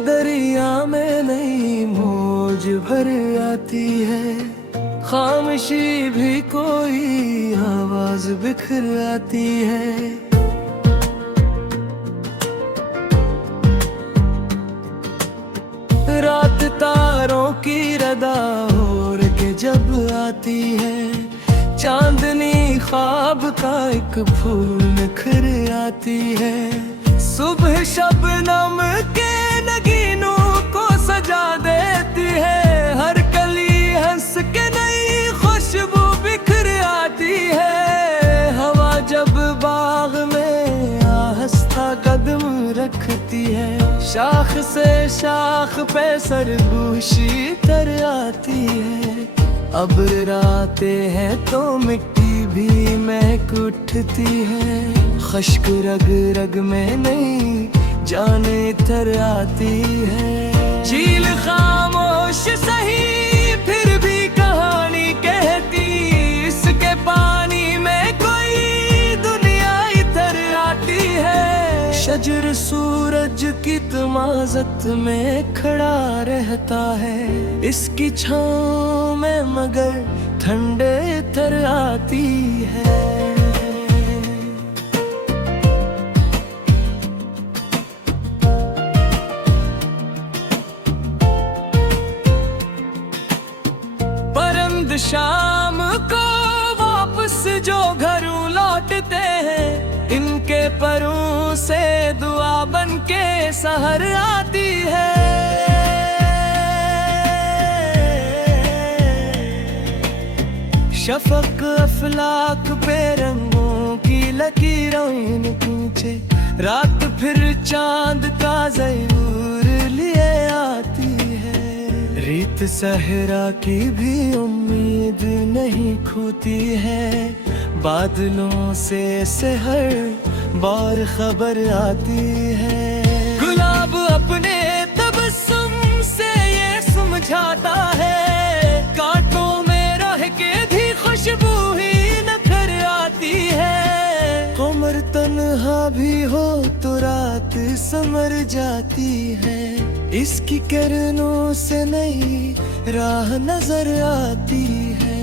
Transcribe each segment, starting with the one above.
दरिया में नई मौज भर आती है, खामोशी भी कोई आवाज बिखर आती है। रात तारों की रदा और के जब आती है, चांदनी ख्वाब का एक फूल निखर आती है। सुबह शबनम के नगीनों को सजा देती है, हर कली हंस के नई खुशबू बिखर आती है। हवा जब बाग में आहिस्ता कदम रखती है, शाख से शाख पे सरगोशी तर आती है। अब्र आते हैं तो मिट्टी भी महक उठती है, खश्क रग रग में नहीं जाने तर आती है। झील खामोश सही फिर भी कहानी कहती, इसके पानी में कोई दुनिया इतर आती है। शजर सूरज की तमाज़त में खड़ा रहता है, इसकी छाँव में मगर ठंडे तर आती है। शाम को वापस जो घरों लौटते हैं, इनके परों से दुआ बन के सहर आती है। शफक अफलाक पे रंगों की लकीरों इन खींचे, रात फिर चांद का ज़यूर लिए आती है। रीत सहरा की भी उम्मीद नहीं खोती है, बादलों से हर बार खबर आती है। गुलाब अपने तबस्सुम से ये समझाता है, कांटों में रह के भी खुशबू ही नखर आती है। कमर तन्हा भी हो तो रात समर जाती है, इसकी किरणों से नई राह नजर आती है।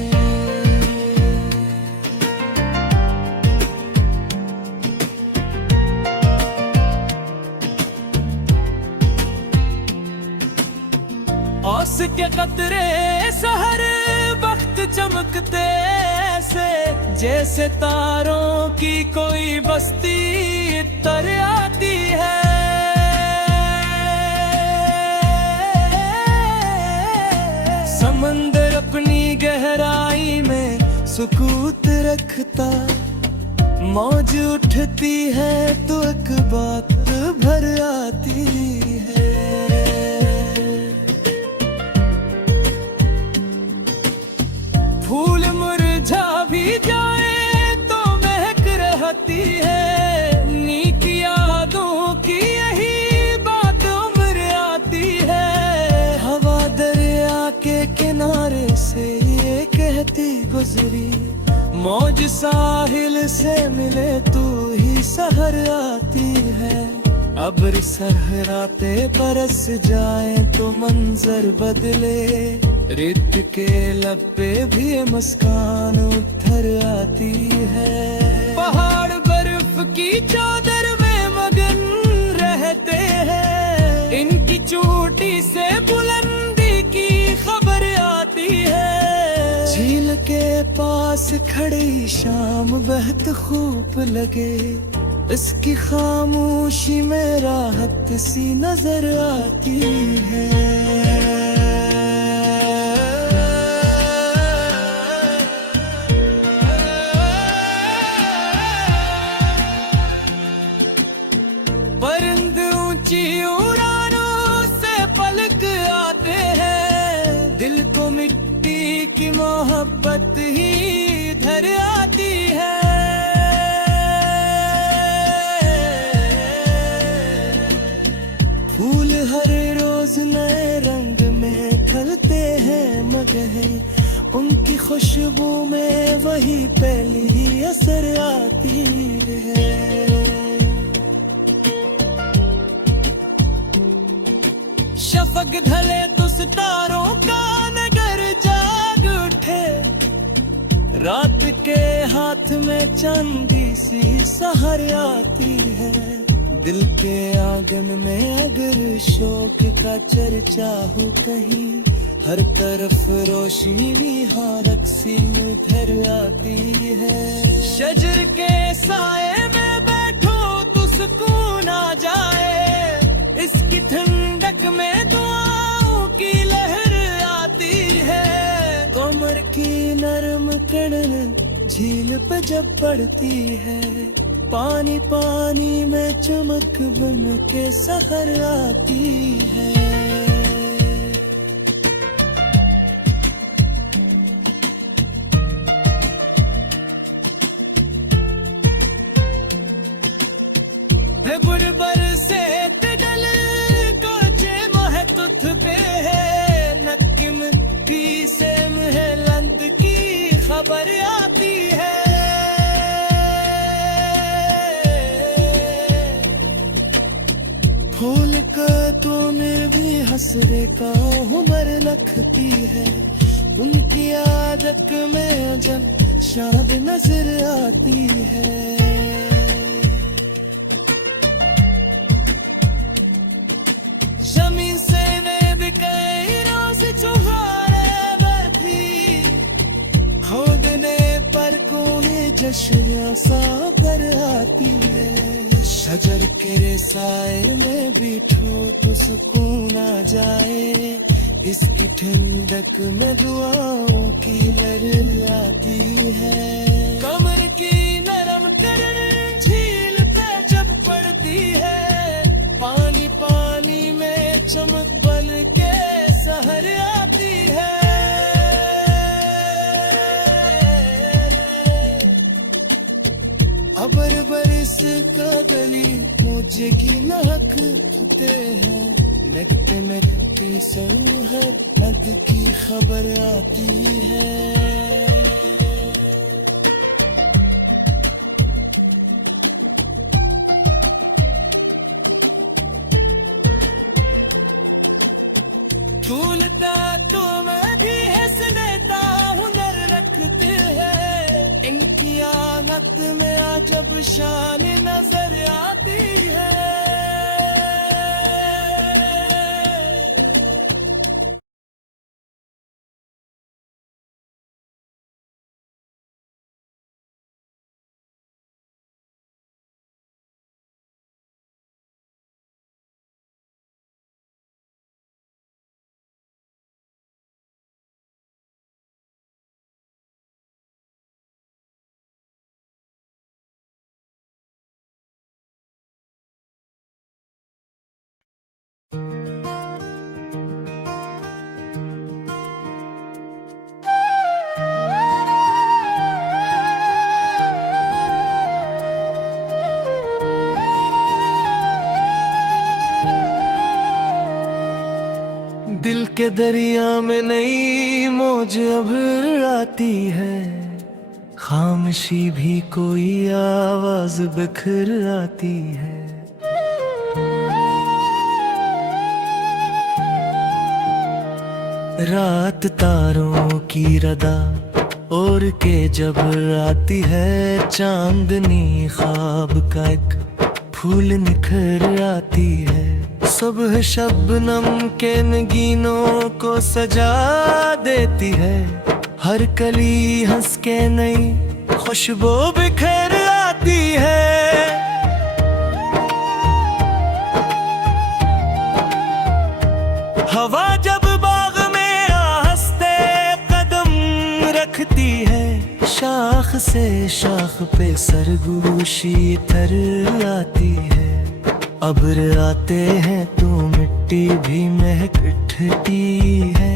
औस के कतरे सहर वक्त चमकते से, जैसे तारों की कोई बस्ती तर आती है। समंदर अपनी गहराई में सुकूत रखता, मौज उठती है तो एक बात भर आती है। फूल मुरझा भी जाए तो महक रहती है, नीक यादों की यही बात उम्र आती है। हवा दरिया के किनारे से ये कहती गुजरी, मौज साहिल से मिले तू ही सहर आती है। अब्र सहराते बरस जाए तो मंजर बदले, रेत के लब पे भी मुस्कान उतर आती है। पहाड़ बर्फ की चादर में मगन रहते हैं, इनकी चोटी से बुलंदी की खबर आती है। झील के पास खड़ी शाम बहुत खूब लगे, इसकी खामोशी में राहत सी नजर आती है। परिंदे ऊंची उड़ानों से पलक आते हैं, दिल को मिट्टी की मोहब्बत ही इधर आती है। फूल हर रोज नए रंग में खिलते हैं, मगर उनकी खुशबू में वही पहली असर आती है। शफक ढले तो सितारों का नगर जाग उठे, रात के हाथ में चांदी सी सहर आती है। दिल के आंगन में अगर शोक का चर्चा हो कहीं, हर तरफ रोशनी हाँ रक्सी उधर आती है। शजर के साए में बैठो तो सुकून आ जाए, इसकी ठंडक में दुआओं की लहर आती है। कमर की नरम कड़न झील पे जब पड़ती है, पानी पानी में चमक बन के सहर आती है। बुरबर से तिगल को जे मोह तुथ पे है, नकिम की से महलंद की खबर आती है। फूल का तो में भी हंसने का हुनर लखती है, उनकी आदत में जब शाद नजर आती है। जमीन से वे भी कई रोज चुहारे बैठी, खोदने पर कोई जश्न सा पर आती है। शजर के रेसाए में बैठो तो सुकून आ जाए, इसकी ठंडक में दुआओं की लहर आती है। कमर की नरम करन झील पे जब पड़ती है, पानी पानी में चमक बन के सहर आती है। अबर बरस का गली मुझे की महकते हैं, लगते लगती सरहद की खबर आती है। झूलता तो मैं भी हंसनेता हुनर रखते हैं, इनकी आमद में अजब शान नजर आती है। दिल के दरिया में नई मौज अब आती है, खामोशी भी कोई आवाज बिखर आती है। रात तारों की रदा और के जब आती है, चांदनी ख्वाब का एक फूल निखर आती है। सुबह शबनम के नगीनों को सजा देती है, हर कली हंस के नई खुशबू बिखर आती है। हवा जब बाग में आस्ते कदम रखती है, शाख से शाख पे सरगोशी तर आती है। अब्र आते हैं तो मिट्टी भी महक उठती है,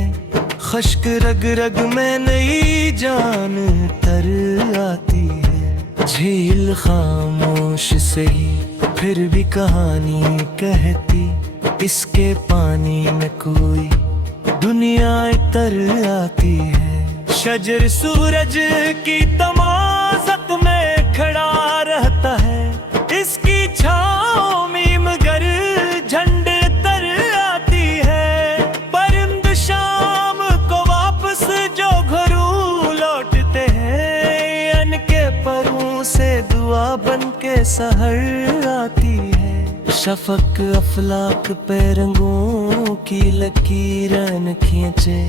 खश्क रग रग में नई जान तर आती है। झील खामोश से ही फिर भी कहानी कहती, इसके पानी में कोई दुनिया तर आती है। शजर सूरज की तमाज़त में खड़ा रहता है, इसकी छाँव में मगर झंडे तर आती है। दुआ बन के सहर आती है। शफक अफलाक पे रंगों की लकीरन खींचे,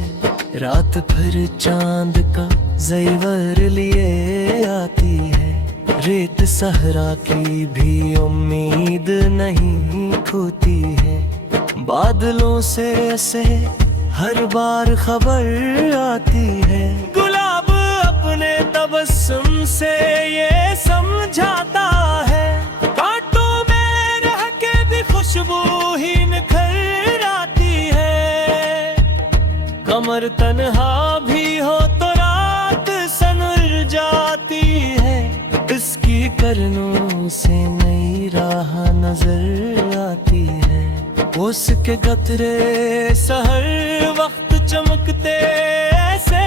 रात भर चांद का ज़ेवर लिए आती है। रेत सहरा की भी उम्मीद नहीं खोती है, बादलों से ऐसे हर बार खबर आती है। गुलाब अपने तबस्सुम से ये समझाता है, कांटों में रह के भी खुशबू ही निखर आती है। कमर तन्हा भी हो तो रात सनर जाती है, इसकी करनों से नई राह नजर आती है। उसके कतरे सहर वक्त चमकते ऐसे,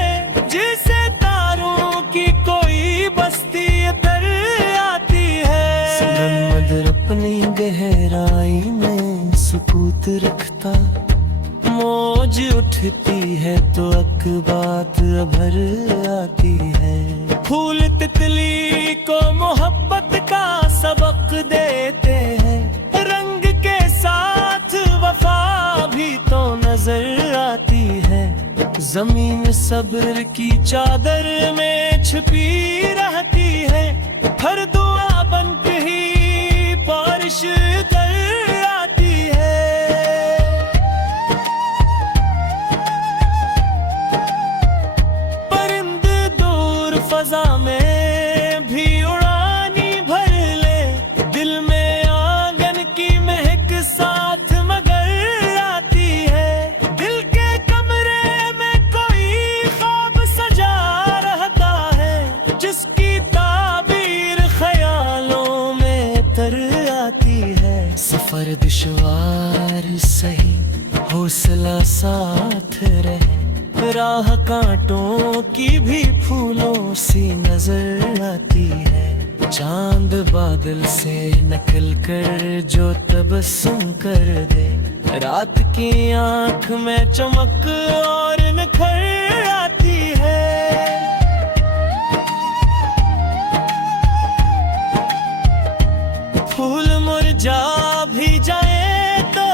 जैसे तारों की कोई बस्ती तर आती है। सनम मदर अपनी गहराई में सुकूत रखता, मौज उठती है तो अकबात भर आती है। फूल तितली को मोहब्बत का सबक देते हैं, रंग के साथ वफा भी तो नजर आती है। जमीन सब्र की चादर में छिपी रहती है, हर दुआ बन के ही बारिश कर आती है। परिंदे दूर फजा में भी उड़ानी भर ले, दिल में आंगन की महक साथ मगर आती है। दिल के कमरे में कोई ख्वाब सजा रहता है, जिसकी ताबीर ख्यालों में तर आती है। सफर दुश्वार सही हौसला साथ रहे, राह कांटों की भी फूलों सी नजर आती है। चांद बादल से निकल कर जो तबस्सुम कर दे, रात की आंख में चमक और निखर आती है। फूल मुरझा भी जाए तो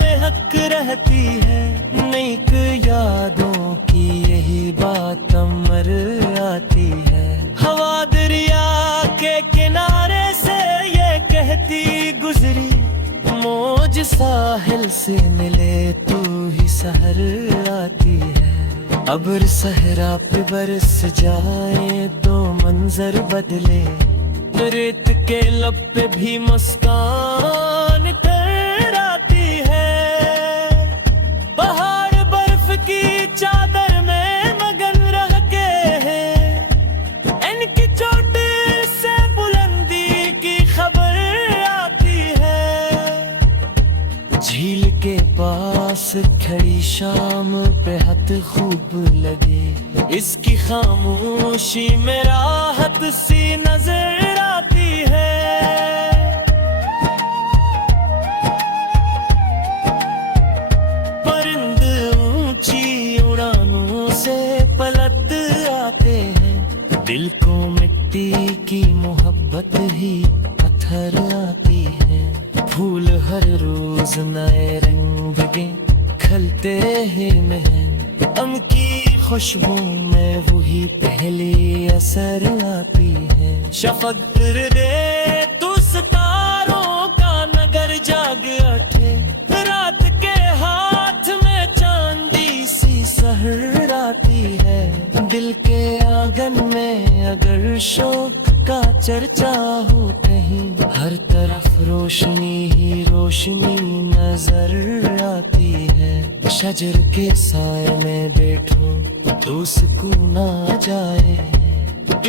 महक रहती है, नेक यादों की यही बात अमर आती है। हवा दरिया के किनारे से ये कहती गुजरी, मौज साहिल से मिले तू ही सहर आती है। अब्र सहरा पे बरस जाए तो मंजर बदले, रेत के लब पे भी मुस्कान कर आती है। पहाड़ बर्फ की चादर में मगन रह के हैं, इनकी चोटी से बुलंदी की खबर आती है। झील के पास खड़ी शाम पे हाथ खूब लगे, इसकी खामोशी में राहत सी नजर आती है। परिंदे ऊंची उड़ानों से पलट आते हैं, दिल को मिट्टी की मोहब्बत ही पत्थर आती है। फूल हर रोज नए रंग भगे खलते हैं, हम की खुशबू में वही पहली असर आती है। शफक दे तू सितारों का नगर जाग उठे, रात के हाथ में चांदी सी सहर आती है। दिल के आंगन में अगर शौक का चर्चा हो कहीं, हर तरफ रोशनी ही रोशनी नजर आती है। शजर के साए में बैठो तो सुकून आ जाए,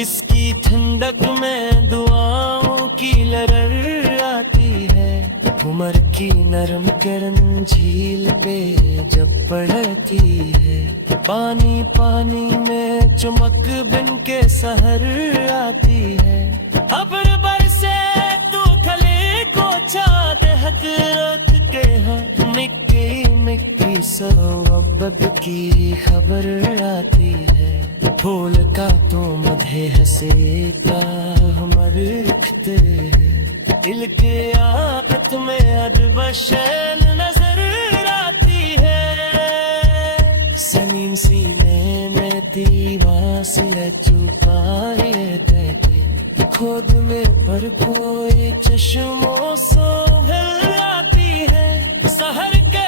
इसकी ठंडक में दुआओं की लहर आती है। उमर की नरम किरण झील पे जब पड़ती है, पानी पानी में चमक बिन के सहर आती है। अब्र बरसे तू खले को चाहते हकरत के हैं, मिक्की मिक्की सबब की खबर आती है। फूल का तो मधे हंसे का परखते दिल के आदत में अदबशल नजर आती है जमीन सीने में दीवार से चुपाए टके खुद में पर कोई चश्मों सो आती है सहर के